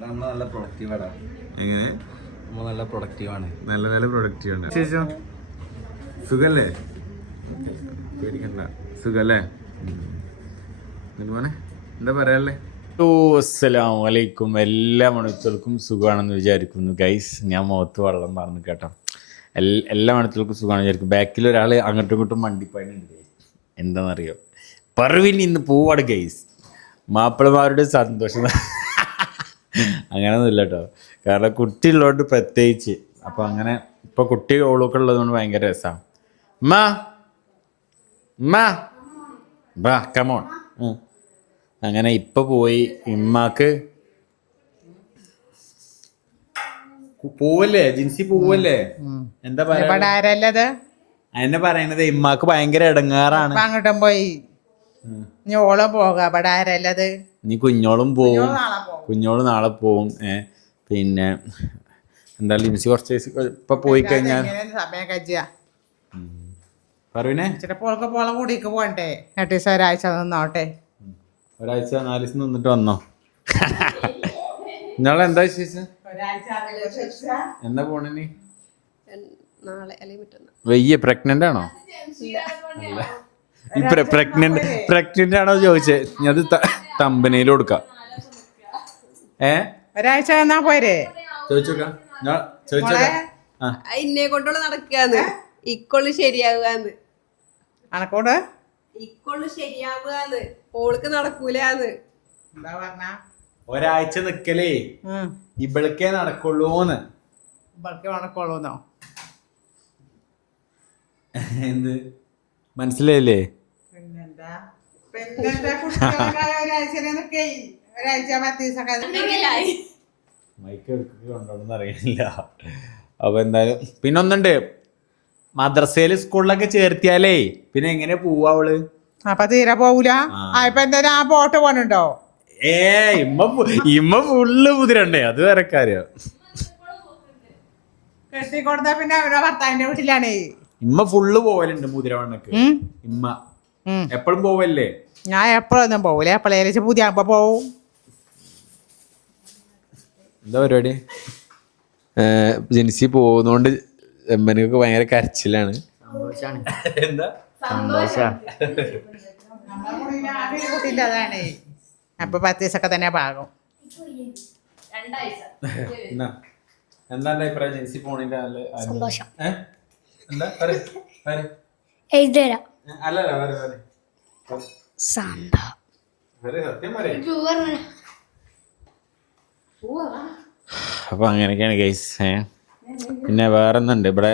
നല്ല പ്രൊഡക്റ്റീവാടാ എങ്ങനെ? നല്ല പ്രൊഡക്റ്റീവ് ആണ്. നല്ല നല്ല പ്രൊഡക്റ്റ് ഉണ്ട് ശേഷം സുഖല്ലേ? പേടിക്കണ്ട. സുഖല്ലേ? മോനെ എന്താ പറയാല്ലേ അസ്സലാം വലൈക്കും എല്ലാ മണിത്തർക്കും സുഖമാണെന്ന് വിചാരിക്കുന്നു. ഗൈസ് ഞാൻ മുഖത്ത് വെള്ളം പറഞ്ഞു കേട്ടോ. എല്ലാ മണിത്തർക്കും സുഖമാണ് വിചാരിക്കും ബാക്കിൽ ഒരാൾ അങ്ങോട്ടും ഇങ്ങോട്ടും മണ്ടിപ്പായുണ്ട് ഗൈസ് എന്താണെന്നറിയോ? പറവിൽ ഇന്ന് പോവാട് ഗൈസ്. മാപ്പിളമാരുടെ സന്തോഷം. അങ്ങനെയൊന്നും ഇല്ല കേട്ടോ കാരണം കുട്ടി ഉള്ളതുകൊണ്ട് പ്രത്യേകിച്ച്. അപ്പോൾ അങ്ങനെ ഇപ്പോൾ കുട്ടി ഓളൊക്കെ ഉള്ളതുകൊണ്ട് ഭയങ്കര രസമാണ് ബാ കമോൺ അങ്ങനെ ഇപ്പൊ പോയി ഇമ്മാക്ക് പോവല്ലേ? ജിൻസി പോവല്ലേ? എന്താ പറയാ? എന്നെ പറയണത് ഇമ്മാക്ക് ഭയങ്കര ഇടങ്ങാറാണ് ഇപ്പൊ അങ്ങോട്ടും പോയി. ഇനി ഓളം പോകാ. പടാരല്ലത് നീ കുഞ്ഞോളും പോവും. നാളെ പോകും നാളെ പോവും. പിന്നെ എന്തായാലും ലിമിസി കുറച്ച് ഇപ്പൊ പോയി കഴിഞ്ഞാൽ സമയം കജ്ജ പറവിനെ ചിലപ്പോൾ ഓൾക്ക് പോളം കൂടിക്ക് പോകണ്ടേ? എട്ട് ദിവസം ഒരാഴ്ച നിന്നോട്ടെ. ഒരാഴ്ച നാല് ദിവസം നിന്നിട്ട് വന്നോ? ഇന്നാളെ എന്താ വിശേഷം എന്താ പോണേ വെയ്യ പ്രഗ്നന്റ് ആണോ? ഈ പ്രഗ്നന്റ് പ്രഗ്നന്റ് ആണോ ചോദിച്ചേ? ഞാൻ അത് തമ്പനയിൽ കൊടുക്കാം. ഏ? ഒരാഴ്ച നിന്നാ പോരെ? ചോദിച്ചോക്കാം. ഞാൻ ചോദിച്ചോക്കാം. ആ. ഇന്നെ കൊണ്ടുള്ള നടക്കാന്ന്. ഇക്കൊള്ളു ശരിയാവുകന്ന് അനക്കോട്? ഇക്കൊള്ളു ശരിയാവുകന്ന് ഓൾക്ക് നടക്കൂലാന്ന്. എന്താ പറഞ്ഞ? ഒരാഴ്ച നിക്കലേ. ഇവൾക്കേ നടക്കുള്ളൂന്ന്. ഇവൾക്ക് നടക്കുള്ളൂന്നോ? എന്ത്? മനസ്സിലായില്ലേ? പിന്നെന്താ? പിന്നെന്താ? ഒരാഴ്ച നിക്കേ. ഒരാഴ്ച പത്ത് ദിവസമൊക്കെ മൈക്ക് കൊണ്ടോന്ന് അറിയണില്ല. അപ്പൊ എന്തായാലും പിന്നെ ഒന്നുണ്ട് മദ്രസയിൽ സ്കൂളിലൊക്കെ ചേർത്തിയാലേ പിന്നെ എങ്ങനെ പോവാ അവൾ? അപ്പൊ തീരെ പോവൂല. ആ. ആ ഇപ്പൊ എന്തായാലും ആ ബോട്ട് പോണുണ്ടോ? ഏ ഇമ്മ ഫു- ഇമ്മ ഫുള്ള് കുതിരണ്ടേ? അത് വേറെ കാര്യം. കെട്ടിക്കൊടുത്താ പിന്നെ അവരുടെ ഭർത്താവിന്റെ വീട്ടിലാണേ. ഇമ്മ ഫുള്ള് പോവലുണ്ട് മുതിരവണ്ണക്ക്. ഉം. ഇമ്മ. ഉം. എപ്പോഴും പോവല്ലേ? ഞാൻ എപ്പോഴൊന്നും പോകൂല എപ്പോഴേലും പുതിയ ആകുമ്പോ പോവും. എന്താ പരിപാടി? ജനിസി പോകുന്നോണ്ട് എമ്മനൊക്കെ ഭയങ്കര കരച്ചിലാണ്. എന്താ? അതാണേ അപ്പൊ പത്ത് ദിവസമൊക്കെ തന്നെ പാകും. എന്താ അഭിപ്രായം ജനിസി പോണിന്റെ സന്തോഷം. എഴുതരാം. അല്ല അല്ല പറയ്, പറയ്. സന്ത. പറയ്, സത്യം പറയ്. അപ്പൊ അങ്ങനെയൊക്കെയാണ് ഗൈസ് ഏ. പിന്നെ വേറെ ഒന്നുണ്ട് ഇവിടെ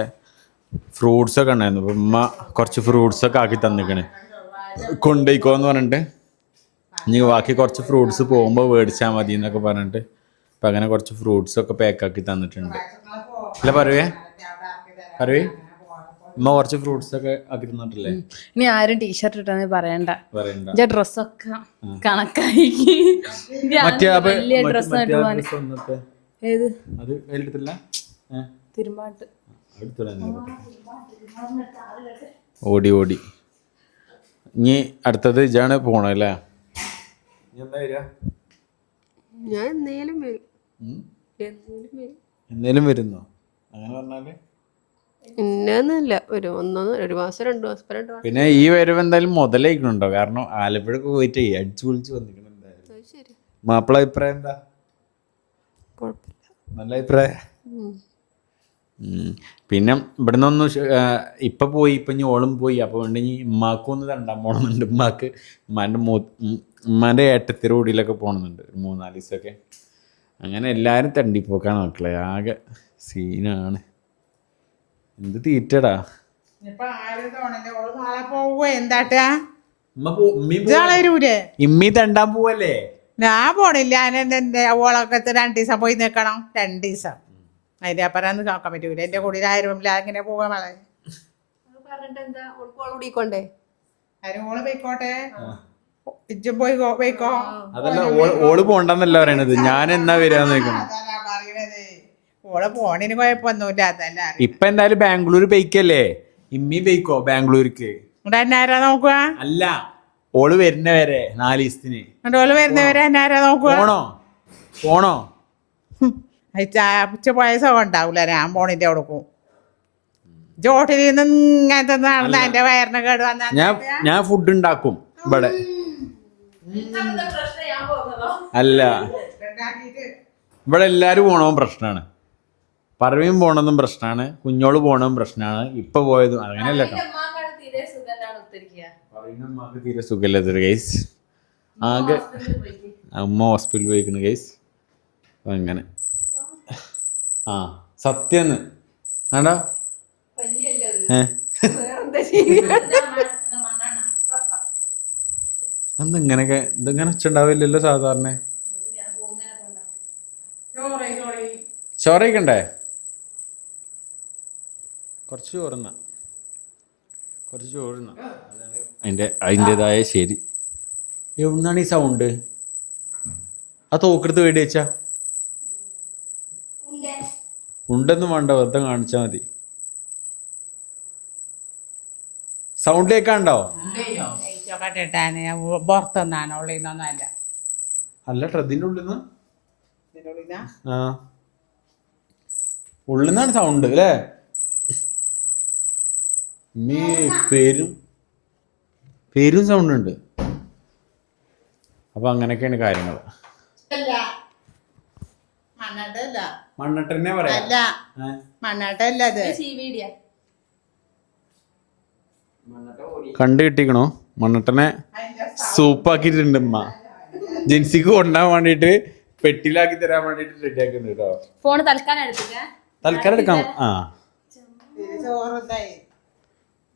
ഫ്രൂട്ട്സ് ഒക്കെ ഉണ്ടായിരുന്നു. ഉമ്മ കുറച്ച് ഫ്രൂട്ട്സ് ഒക്കെ ആക്കി തന്നിക്കണ്. കൊണ്ടുപോയിക്കോന്ന് പറഞ്ഞിട്ട്. ഇനി ബാക്കി കുറച്ച് ഫ്രൂട്ട്സ് പോകുമ്പോൾ മേടിച്ചാൽ മതി എന്നൊക്കെ പറഞ്ഞിട്ട്. അപ്പൊ അങ്ങനെ കുറച്ച് ഫ്രൂട്ട്സ് ഒക്കെ പാക്ക് ആക്കി തന്നിട്ടുണ്ട്. അല്ല പറയുവേ പറയുവേ ഉമ്മ കുറച്ച് ഫ്രൂട്ട്സ് ഒക്കെ അകിരുന്നിട്ടില്ലേ ഇനി ആരും ടീഷർട്ട് ഇട്ടെന്ന് പറയണ്ട. എന്റെ ഡ്രസ്സൊക്കെ കണക്കായി. വലിയ ഏത്? അത് എടുത്തില്ല? ഏഹ് തിരുമ്പാട്ട്. ഓടി ഓടി. ഇനി അടുത്തത് ഇജാണ് പോണല്ലേ ഞാൻ എന്നേലും വരും. എന്നേലും വരും. എന്തേലും വരുന്നോ? അങ്ങനെ പറഞ്ഞാൽ ഇന്നല്ല ഒരു ഒന്നൊന്ന് ഒരു മാസം രണ്ടു മാസം ഇപ്പൊ രണ്ട് മാസം പിന്നെ ഈ വരവ് എന്തായാലും മുതലേക്കുണ്ടോ കാരണം ആലപ്പുഴക്ക് പോയിട്ട് അടിച്ചു പൊളിച്ച് എന്തായാലും. അത് ശരി. മാപ്പിള അഭിപ്രായം എന്താ? കുഴപ്പമില്ല. നല്ല അഭിപ്രായ? ഉം. ഉം. പിന്നെ ഇവിടെ നിന്നൊന്നും ഇപ്പൊ പോയി ഇപ്പൊ ഇനി ഓളും പോയി. അപ്പൊ ഉണ്ടെങ്കിൽ ഉമ്മാക്കും ഒന്ന് തണ്ടാൻ പോണമെന്നുണ്ട് ഉമ്മാക്ക് ഉമ്മാന്റെ മൂ ഉം ഉമ്മാന്റെ ഏട്ടത്തിരി കൂടിയിലൊക്കെ പോകണമെന്നുണ്ട് ഒരു മൂന്നാൽ ദിവസമൊക്കെ അങ്ങനെ എല്ലാരും തണ്ടിപ്പോക്കാണ് മക്കളെ ആകെ സീനാണ്. എന്ത് തീറ്റടാ? ഇമ്മി തണ്ടാൻ പോവല്ലേ? ഞാൻ പോണില്ല. എന്റെ ഓളൊക്കെ രണ്ട് ദിവസം പോയി നിൽക്കണം രണ്ട് ദിവസം. അതിന്റെ അപ്പുറം നോക്കാൻ പറ്റൂല. എന്റെ കൂടെ ആരും ഇല്ല അങ്ങനെ പോവാ മളെ പറഞ്ഞിട്ട് ഓളെ കൂടിക്കൊണ്ടേ? ആരും ഓൾ പോയിക്കോട്ടെ? ഇജ്ജും പോയി കോ- പോയിക്കോ. അതല്ല ഓൾ പോണ്ടെന്നല്ല പറയണത്. ഞാൻ എന്നാ വരാന്ന് പറയണത് ഓൾ ഫോണിന് കുഴപ്പമൊന്നുമില്ല അതല്ല അറിയ- ഇപ്പൊ എന്തായാലും ബാംഗ്ലൂർ ബൈക്കല്ലേ ഇമ്മി ബൈക്കോ ബാംഗ്ലൂർക്ക് ഇവിടെ നോക്കുക അല്ല ഓൾ വരുന്നവരെ നാല് ദിവസത്തിന്. എന്നിട്ട് ഓൾ വരുന്നവരെ എന്നെ ആരാ നോക്കുക പോണോ? പോണോ? ഉച്ച പോയ ഉണ്ടാവൂല ഞാൻ പോണിന്റെ കൊടുക്കും ജോട്ടിൽ നിന്ന് ഇങ്ങനത്തെ നടന്ന എന്റെ വയറിന് കേട് വന്ന ഞാൻ ഞാൻ ഫുഡ് ഉണ്ടാക്കും ഇവിടെ. അല്ല. ഇവിടെ എല്ലാരും പോണോ? പ്രശ്നമാണ് പറവയും പോണതും പ്രശ്നമാണ് കുഞ്ഞോൾ പോണതും പ്രശ്നമാണ് ഇപ്പൊ പോയതും അങ്ങനെയല്ല തീരെ സുഖമില്ലാത്തൊരു കേസ് ആകെ അമ്മ ഹോസ്പിറ്റലിൽ പോയിക്കണ് കേസ് അപ്പൊ അങ്ങനെ. ആ സത്യന്ന് ആണ്ടാ? അന്ന് ഇങ്ങനെയൊക്കെ ഇതിങ്ങനെ വെച്ചുണ്ടാവില്ലല്ലോ സാധാരണ. ചോറയിക്കണ്ടേ കുറച്ച് ചോറുന്ന. കുറച്ച് ചോറുന്ന. അതിന്റെ അതിന്റെതായ ശരി. എവിടുന്നാണ് ഈ സൗണ്ട് ആ തോക്കെടുത്ത് വേണ്ടി വെച്ചാ? ഉണ്ടെന്ന് വേണ്ട വെറുതെ കാണിച്ചാൽ മതി. സൗണ്ട് കേൾക്കാണ്ടോ പുറത്തുനിന്നാണ് ഉള്ളിൽ അല്ല. ട്രദിന്റെ ഉള്ളിൽ നിന്ന് ഇതിന്റെ ഉള്ളിൽ നിന്നാ ആ. ഉള്ളിൽ നിന്നാണ് സൗണ്ട് അല്ലേ മീ പേരും പേരും സൗണ്ട് ഉണ്ട് അപ്പൊ അങ്ങനെയൊക്കെയാണ് കാര്യങ്ങൾ മണ്ണട്ടന്നെ പറയാം. അല്ല. മണ്ണട്ടല്ല അത്. കണ്ടു കിട്ടിക്കണോ? മണ്ണട്ടനെ സൂപ്പാക്കിയിട്ടുണ്ട് ഉമ്മ. ജിൻസിക്ക് കൊണ്ടാൻ വേണ്ടിട്ട് പെട്ടിലാക്കി തരാൻ വേണ്ടിട്ട് റെഡി ആക്കുന്നുണ്ട് കേട്ടോ ഫോൺ തൽക്കാലം തൽക്കാലം എടുക്കാം. ആ. ചോറുണ്ടായി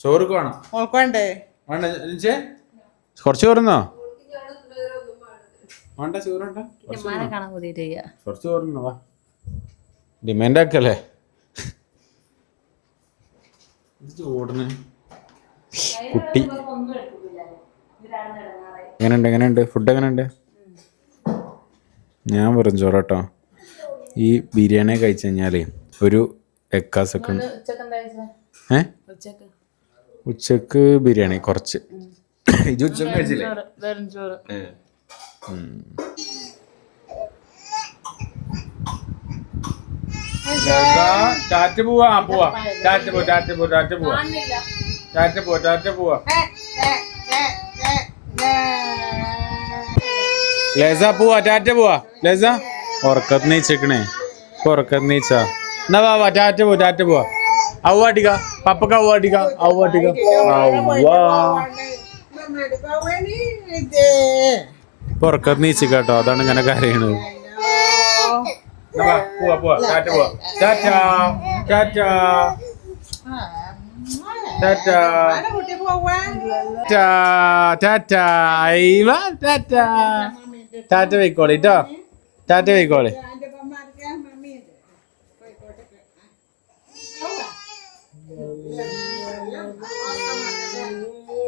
ചോറ് വേണം? വേണ്ടേ വേണ്ട? കുറച്ച് ചോറുന്നോ? വേണ്ട ചോറുണ്ട. കുറച്ച് ചോറുന്നോ വാ. ഡിമാൻഡ് ആക്കല്ലേ ചോറിന്. കുട്ടി. എങ്ങനെയുണ്ട് എങ്ങനെയുണ്ട്? ഫുഡ് എങ്ങനെയുണ്ട്? ഞാൻ വെറും ചോറട്ടോ. ഈ ബിരിയാണി കഴിച്ചു കഴിഞ്ഞാലേ ഒരു എക്കാസൊക്കെ സെക്കൻഡ്. ഏ? ഉച്ചയ്ക്ക് ബിരിയാണി കുറച്ച്. ഇത് ഉച്ചയ്ക്ക് കഴിച്ചില്ലേ? ടാറ്റ പോവാ. പോവാ. ടാറ്റ പോ ടാറ്റ പോ ടാറ്റ പോവാ ടാറ്റ പോ ടാറ്റ പോവാ ലേസ പോവാ. ടാറ്റ പോവാ. ലേസ. ഉറക്കത്ത് നീച്ചേക്കണേ. ഉറക്കത്ത് നീച്ചാ. എന്നാ വാ വാ. ടാറ്റ പോ ടാറ്റ പോവാ. അവ്വാട്ടിക്ക പപ്പക്ക അവ്വാട്ടിക്ക അവ്വാട്ടിക്ക അവ്വാ ഉറക്കത്ത് നീച്ച് കേട്ടോ അതാണ് ഇങ്ങനെ കരയണത്. ടാറ്റ ടാറ്റ. കുട്ടി ടാറ്റ. ടാറ്റ അയ്യ ടാറ്റ ടാറ്റ പോയിക്കോളി കേട്ടോ ടാറ്റ പോയിക്കോളി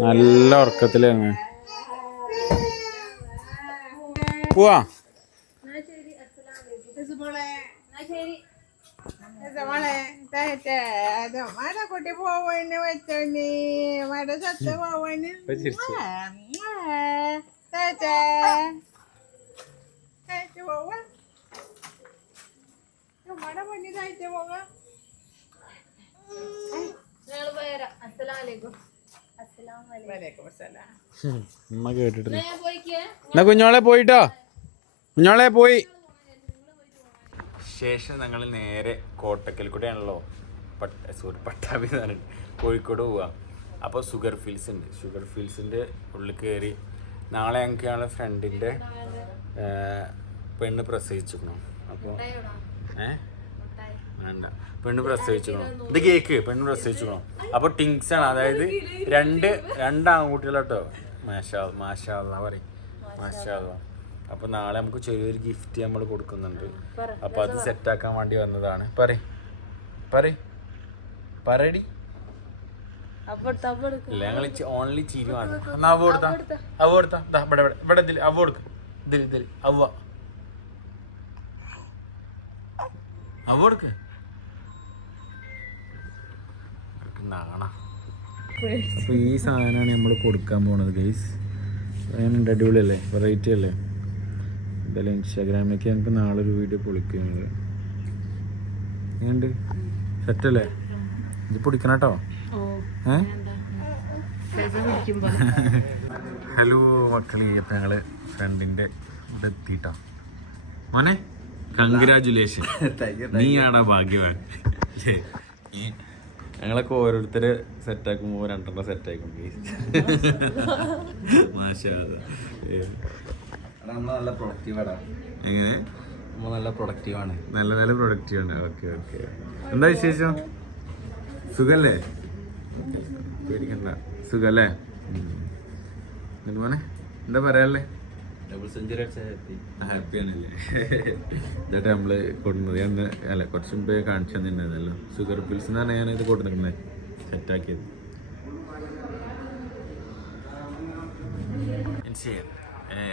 നല്ല ഉറക്കത്തിലാണ് പോവാ. പോവാ മട കേട്ടിട്ടില്ല. എന്നാ കുഞ്ഞോളെ പോയിട്ടോ? കുഞ്ഞോളെ പോയി. ശേഷം ഞങ്ങൾ നേരെ കോട്ടക്കൽ കൂടെയാണല്ലോ. പട്ട സോറി പറഞ്ഞിട്ട് കോഴിക്കോട് പോവാ. അപ്പോൾ ഷുഗർ ഫീൽസ് ഉണ്ട്. ഷുഗർ ഫീൽസിന്റെ ഉള്ളിൽ കയറി നാളെ ഞങ്ങൾക്ക് ഞങ്ങളെ ഫ്രണ്ടിന്റെ പെണ്ണ് പ്രസവിച്ചിരുന്നു അപ്പോൾ ഏ വേണ്ട പെണ്ണ് പ്രസവിച്ചിരിക്കണു? ഇത് കേക്ക് പെണ്ണ് പ്രസവിച്ചിരിക്കണു? അപ്പോൾ ടിങ്സ് ആണ്. അതായത് രണ്ട് രണ്ട് ആൺകുട്ടികളാട്ടോ മാഷാ മാഷാ അല്ലാ പറയും. മാഷാ അല്ലാ അപ്പൊ നാളെ നമുക്ക് ചെറിയൊരു ഗിഫ്റ്റ് നമ്മൾ കൊടുക്കുന്നുണ്ട്. അപ്പൊ അത് സെറ്റ് ആക്കാൻ വേണ്ടി വന്നതാണ്. പറ പറ പറയടി. ഞങ്ങൾ ഓൺലി ചിരിവാണ് എന്നാ അവ കൊടുത്താ? അവ കൊടുത്താ? ഇവിടെ ഇവിടെ. ഇവിടെ ഇതിൽ അവ കൊടുക്ക. ഇതിൽ ഇതിൽ. അവ. അവ കൊടുക്ക്. നാണ അപ്പൊ ഈ സാധനമാണ് നമ്മൾ കൊടുക്കാൻ പോണത് ഗൈസ് അതിനുണ്ട് അടിപൊളിയല്ലേ? വെറൈറ്റി അല്ലേ? എന്തായാലും ഇൻസ്റ്റാഗ്രാമിലേക്ക് ഞങ്ങൾക്ക് നാളെ ഒരു വീഡിയോ പൊളിക്കുന്നത് എങ്ങനെയുണ്ട്? സെറ്റല്ലേ ഇത് പൊടിക്കണം കേട്ടോ ഏ? ഹലോ മക്കളെ. അപ്പം ഞങ്ങൾ ഫ്രണ്ടിന്റെ ഇവിടെ എത്തിയിട്ടാ മോനെ കൺഗ്രാചുലേഷൻ നീയാടാ ഭാഗ്യവാൻ. ഈ ഞങ്ങളൊക്കെ ഓരോരുത്തര് സെറ്റാക്കുമ്പോ രണ്ടെണ്ണം സെറ്റാക്കും നല്ല പ്രൊഡക്റ്റീവാടാ എങ്ങനെ? നമ്മ നല്ല പ്രൊഡക്റ്റീവാണ് നല്ല നല്ല പ്രൊഡക്റ്റ് ആണ്. Okay okay. എന്താ വിശേഷം? സുഖല്ലേ? പേടിക്കണ്ട. സുഖല്ലേ. എന്നിട്ട് മോനെ എന്താ പറയാല്ലേ ഡബിൾ സെഞ്ചുറി ഹാപ്പി ആണല്ലേ? ഇതായിട്ട് നമ്മൾ കൊടുക്കുന്നത് ഞാൻ അല്ല കുറച്ച് മുമ്പ് കാണിച്ചു തന്നിട്ടുണ്ടായിരുന്നല്ലോ ഷുഗർ പിൽസ് എന്നാണ് ഞാൻ ഇത് കൊടുത്തിരിക്കുന്നത് സെറ്റാക്കിയത്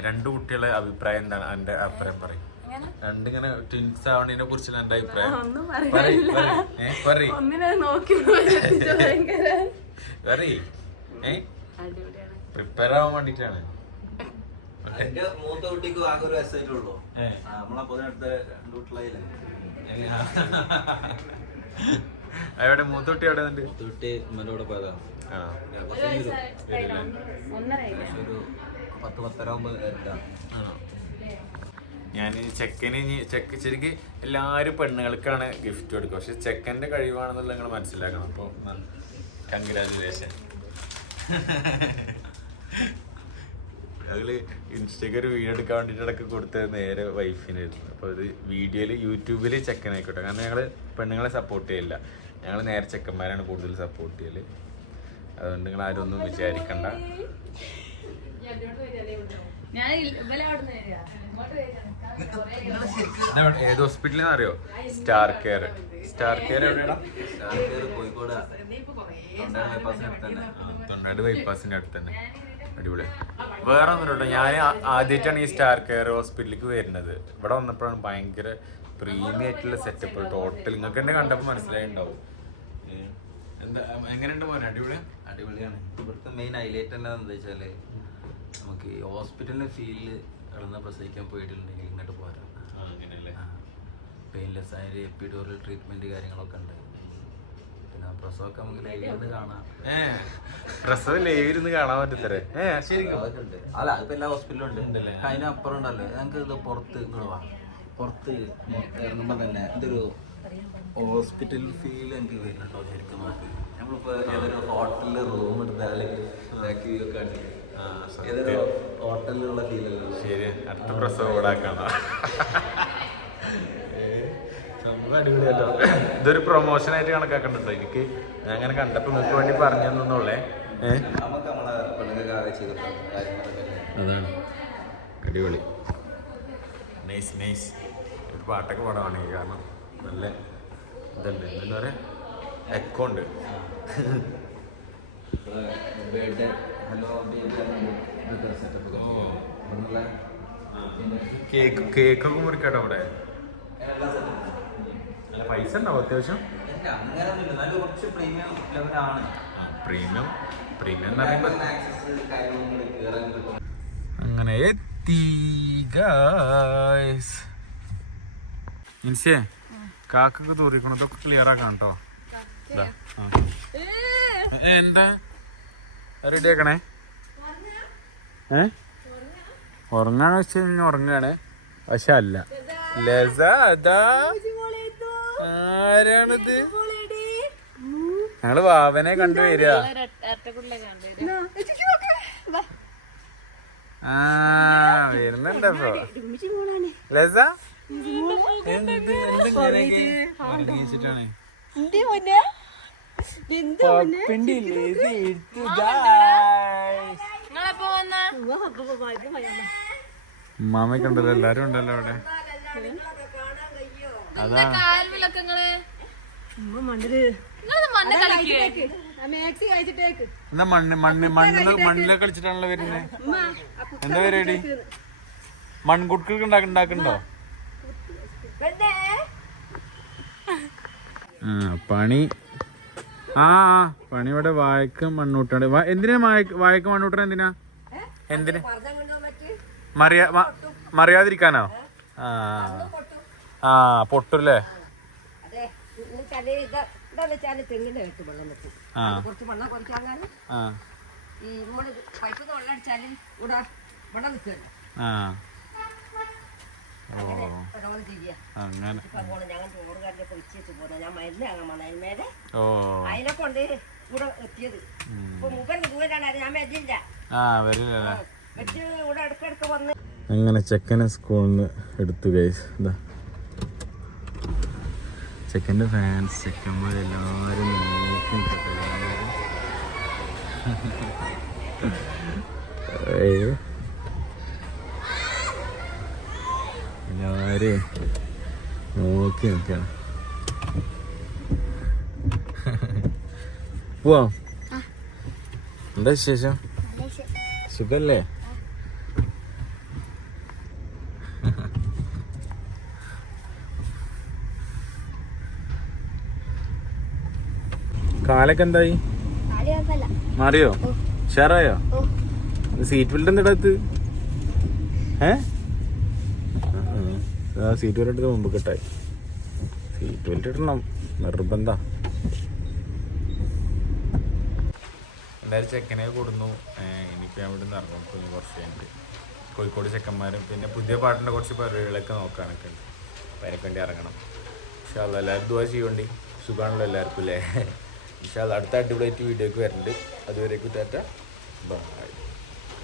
രണ്ട് കുട്ടികളെ അഭിപ്രായം എന്താണ്? എന്റെ അഭിപ്രായം പറയും. രണ്ടിങ്ങനെ ട്വിൻസ് ആവണതിനെ കുറിച്ചുള്ള എന്റെ അഭിപ്രായം. പറയ്, പ്രിപ്പയർ ആവാൻ വേണ്ടിട്ടാണ്. എന്റെ മൂത്ത കുട്ടിക്ക് ആകെ ഒരു വയസ്സായിട്ടുള്ളൂ ഏ. നമ്മളെ അതിനടുത്ത് രണ്ടു കുട്ടികളായില്ലേ? എവിടെ? മൂത്ത കുട്ടി എവിടെ ഉണ്ട് മൂത്ത കുട്ടി ഉമ്മനോട് പോയതാണ് ആണോ ഒരു പത്ത് പത്തര ആകുമ്പോ വരില്ല ഞാൻ ചെക്കന് ചെക്ക് ശരിക്ക് എല്ലാവരും പെണ്ണുങ്ങൾക്കാണ് ഗിഫ്റ്റ് കൊടുക്കുക. പക്ഷെ ചെക്കന്റെ കഴിവാണെന്നുള്ള നിങ്ങൾ മനസ്സിലാക്കണം. അപ്പോൾ കൺഗ്രാജുലേഷൻ ഞങ്ങൾ ഇൻസ്റ്റയ്ക്ക് ഒരു വീഡിയോ എടുക്കാൻ വേണ്ടിയിട്ട് ഇടയ്ക്ക് കൊടുത്തത് നേരെ വൈഫിനായിരുന്നു. അപ്പോൾ ഇത് വീഡിയോയിൽ യൂട്യൂബിൽ ചെക്കനായിക്കോട്ടെ കാരണം ഞങ്ങൾ പെണ്ണുങ്ങളെ സപ്പോർട്ട് ചെയ്യില്ല ഞങ്ങൾ നേരെ ചെക്കന്മാരാണ് കൂടുതൽ സപ്പോർട്ട് ചെയ്യൽ. അതുകൊണ്ട് നിങ്ങൾ ആരും ഒന്നും വിചാരിക്കണ്ട. ഏത് ഹോസ്പിറ്റലിൽ അറിയോ സ്റ്റാർ കെയർ സ്റ്റാർ കെയർ എവിടെയാണ് കോഴിക്കോട്. തൊണ്ടാട് ബൈപ്പാസിന്റെ ന് അടുത്ത് തന്നെ. തൊണ്ടാട് ബൈപ്പാസിന്റെ അടുത്ത് തന്നെ അടിപൊളി. വേറെ ഒന്നും ഞാൻ ആദ്യമായിട്ടാണ് ഈ സ്റ്റാർ കെയർ ഹോസ്പിറ്റലിലേക്ക് വരുന്നത്. ഇവിടെ വന്നപ്പോഴാണ് ഭയങ്കര പ്രീമിയം ആയിട്ടുള്ള സെറ്റപ്പ് ടോട്ടൽ നിങ്ങൾക്ക് എന്നെ കണ്ടപ്പോൾ മനസ്സിലായിണ്ടാവും. എന്താ എങ്ങനെയുണ്ട് മോനെ? അടിപൊളി? അടിപൊളിയാണ്. ഇവിടുത്തെ മെയിൻ ഹൈലൈറ്റ് തന്നെ എന്താ വെച്ചാൽ നമുക്ക് ഈ ഹോസ്പിറ്റലിന്റെ ഫീൽഡിൽ കിടന്ന് പ്രസവിക്കാൻ പോയിട്ടുണ്ടെങ്കിൽ ഇങ്ങോട്ട് പോരാ. പെയിൻലെസ് ആയ എപ്പിഡോറിയൽ ട്രീറ്റ്മെന്റ് കാര്യങ്ങളൊക്കെ ഉണ്ട്. പ്രസവമൊക്കെ നമുക്ക് കാണാം. പ്രസവം കാണാൻ പറ്റത്തരേ ഏ ശരിക്കും. അതൊക്കെ ഉണ്ട്. അല്ല അതിപ്പോ എല്ലാ ഹോസ്പിറ്റലും ഉണ്ട്. അതിനപ്പുറം ഉണ്ടല്ലോ. ഞങ്ങൾക്ക് ഇത് പുറത്ത് ഇങ്ങോട്ട് പുറത്ത് ഇറങ്ങുമ്പോൾ തന്നെ ഇതൊരു ഹോസ്പിറ്റൽ ഫീൽ എനിക്ക് വരുന്നുണ്ടോ ശരിക്കും നമ്മളിപ്പോ ഏതൊരു ഹോട്ടലിൽ റൂം എടുത്താൽ അല്ലെങ്കിൽ ബാക്കി ഒക്കെ കണ്ടിട്ട് ഏതൊരു ഹോട്ടലിലുള്ള ഫീലല്ലോ ശരി അടുത്ത പ്രസവം ഇവിടെ ആക്കാണോ അടിപൊളിയല്ലോ. ഇതൊരു പ്രൊമോഷൻ ആയിട്ട് കണക്കാക്കണ്ടോ എനിക്ക് ഞാൻ അങ്ങനെ കണ്ടപ്പോ നിങ്ങൾക്ക് വേണ്ടി പറഞ്ഞു തന്നുള്ളേ അതാണ്. അടിപൊളി. നൈസ് നൈസ് ഒരു പാട്ടൊക്കെ പാടാണെങ്കിൽ കാരണം. നല്ല ഇതുണ്ട്. എന്താ പറയാ? എക്കോ ഉണ്ട്. ഹലോ കേക്ക് കേക്കൊക്കെ മുറിക്കട്ടോ അവിടെ? പൈസ ഉണ്ടാവും അത്യാവശ്യം. പ്രീമിയം പ്രീമിയം എന്ന് പറയുമ്പോൾ അങ്ങനെ എത്തി കാക്കൊക്കെ ഇൻസിയെ കാക്കൊക്കെ തൂറിക്കണതൊക്കെ ക്ലിയർ ആക്കാം കേട്ടോ. എന്താ? റെഡി ആക്കണേ? ഏ? ഉറങ്ങാന്ന് വെച്ച് കഴിഞ്ഞാൽ ഉറങ്ങാണ്. പക്ഷെ അല്ല. ലസ. അതാ ആരാണിത്? ഞങ്ങൾ വാവനെ കണ്ടു വരിക. ആ വരുന്നുണ്ടപ്പോ ലസ? എന്ത് എന്ത് ഇങ്ങനെയൊക്കെ അടങ്ങിച്ചിട്ടാണ്. പപ്പിന്റെ ലസ എടുത്തു guys. നിങ്ങളെപ്പോ വന്ന? മാമയ്ക്ക് ഉണ്ടല്ലോ എല്ലാരും ഉണ്ടല്ലോ അവിടെ. എന്നാ മണ്ണ് മണ്ണ് മണ്ണിൽ മണ്ണിലൊക്കെ കളിച്ചിട്ടാണല്ലോ വരുന്നത് എന്താ പരിപാടി? മൺകുട്ടികൾക്ക് ഉണ്ടാക്കി ഉണ്ടാക്കണ്ടോ? ആ പണി. ആ ആ, പണി ഇവിടെ വാഴക്ക് മണ്ണൂട്ടാണ് എന്തിനാ വാഴക്ക് മണ്ണൂട്ടണ എന്തിനാ? എന്തിനാ? മറിയാ മറിയാതിരിക്കാനോ? ആ ആ പൊട്ടൂല്ലേ? അങ്ങനെ ചെക്കനെ സ്കൂളിൽ നിന്ന് എടുത്തു ഗൈസ് ഇതാ. ചെക്കന്റെ ഫാൻസ് ചെക്കന്മാരെല്ലാവരും നോക്കി. എല്ലാവരും നോക്കി നിൽക്കണം പോവാം എന്താ വിശേഷം സുഖല്ലേ കാലൊക്കെ എന്തായി? മാറിയോ ഉഷാറായോ? സീറ്റ് ബെൽറ്റ് എന്താ ഇടത്ത് ഏ? സീറ്റ് ബെൽറ്റ് എടുത്ത് മുമ്പ് കിട്ടായി സീറ്റ് ബെൽറ്റ് ഇടണം. നിർബന്ധ. എന്തായാലും ചെക്കനെ കൊടുന്നു. എനിക്ക് അവിടെ നിന്ന് ഇറങ്ങും. കുറച്ച് കഴിഞ്ഞിട്ട്. കോഴിക്കോട് ചെക്കന്മാരും പിന്നെ പുതിയ പാട്ടിന്റെ കുറച്ച് പരിപാടികളൊക്കെ നോക്കാനൊക്കെ ഉണ്ട്. അപ്പം അതിനൊക്കെ വേണ്ടി ഇറങ്ങണം. പക്ഷേ അത് എല്ലാവരും ദുവാ ചെയ്യണ്ടി. സുഖമാണല്ലോ എല്ലാവർക്കും അല്ലേ? പക്ഷേ അത് അടുത്ത അടിപൊളിയായിട്ട് വീഡിയോക്ക് വരുന്നുണ്ട്. അതുവരേക്കും ടാറ്റ. ബൈ.